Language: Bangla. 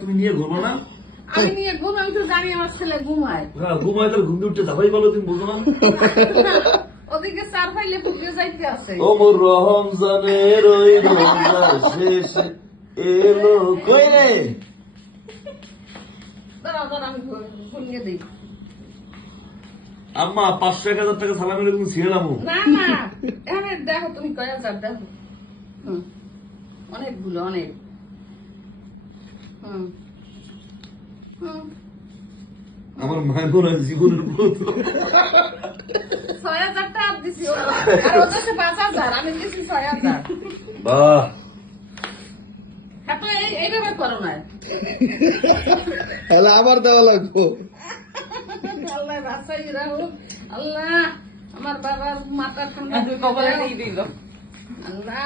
তুমি নিয়ে ঘুমো না? আমি নিয়ে ঘুম, আমি তো জানি আমার ছেলে ঘুমায়। ঘুমায় তার ঘুম উঠতে যাবাই বলো, তুমি বুঝো না? ওদিকে চার ফাইলে পুকুরে যাইতে আছে। ও মোর রমজানের ওই রমজান শেষে এলো কই রে? দাঁড়াও দাঁড়াও, আমি ফোন নিয়ে দিই। আম্মা 500-1000 টাকা সালামের তুমি ছিলাম। না না, এখানে দেখো তুমি কয় হাজার দেখো। অনেকগুলো, অনেক। আমার মায়ের মনে হয় জীবনের প্রথম 6,000 টাকা দিছি, আর ওর কাছে 5,000, আমি দিছি 6,000। বাহ, এত এইভাবে করো না। তাহলে আবার দেওয়া লাগবো। আল্লাহ বাঁচাই রাখুক। আল্লাহ আমার বাবার মাথা ঠান্ডা কবলে দিয়ে দিল। আল্লাহ